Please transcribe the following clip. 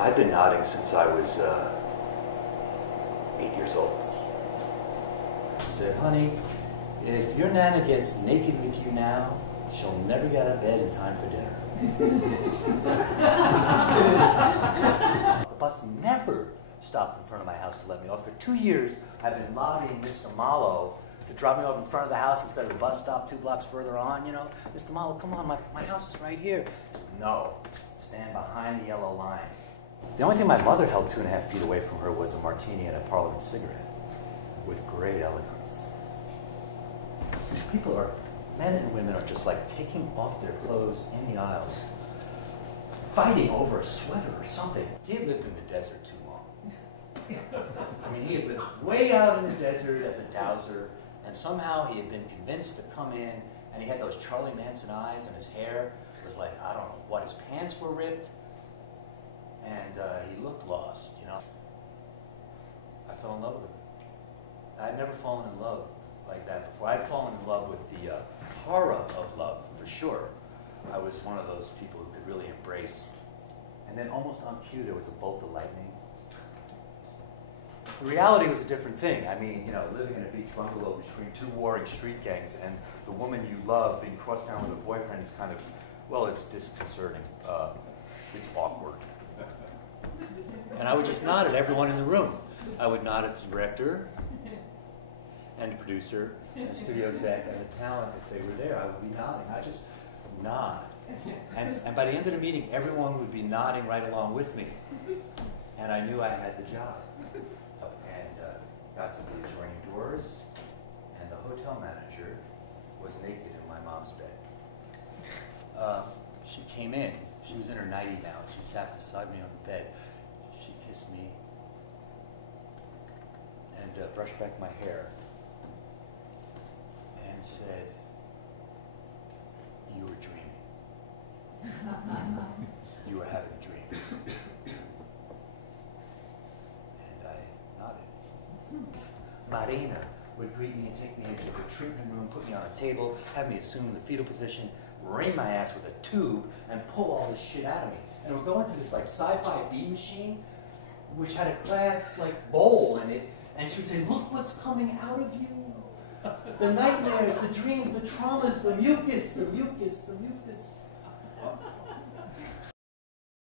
I've been nodding since I was 8 years old. I said, honey, if your Nana gets naked with you now, she'll never get out of bed in time for dinner. The bus never stopped in front of my house to let me off. For 2 years, I've been lobbying Mr. Mallow to drop me off in front of the house instead of the bus stop 2 blocks further on, you know. Mr. Mallow, come on, my house is right here. No, stand behind the yellow line. The only thing my mother held 2.5 feet away from her was a martini and a Parliament cigarette, with great elegance. These people are, men and women are just like taking off their clothes in the aisles, fighting over a sweater or something. He had lived in the desert too long. I mean, he had lived way out in the desert as a dowser, and somehow he had been convinced to come in, and he had those Charlie Manson eyes, and his hair was like, I don't know what, his pants were ripped, and he looked lost, you know. I fell in love with him. I'd never fallen in love like that before. I'd fallen in love with the horror of love, for sure. I was one of those people who could really embrace. And then almost on cue, there was a bolt of lightning. The reality was a different thing. I mean, you know, living in a beach bungalow between 2 warring street gangs and the woman you love being crossed down with a boyfriend is kind of, well, it's disconcerting. It's awkward. And I would just nod at everyone in the room. I would nod at the director and the producer and the studio exec and the talent if they were there. I would be nodding. I just nod. And by the end of the meeting, everyone would be nodding right along with me. And I knew I had the job. And got to the adjoining doors, and the hotel manager was naked in my mom's bed. She came in. She was in her nightie now. She sat beside me on the bed. She kissed me and brushed back my hair and said, you were dreaming. You were having a dream. And I nodded. Marina would greet me and take me into the treatment room, put me on a table, have me assume the fetal position, ram my ass with a tube, and pull all this shit out of me. And we'd go into this like sci-fi beam machine, which had a glass like bowl in it, and she would say, look what's coming out of you. The nightmares, the dreams, the traumas, the mucus, the mucus, the mucus.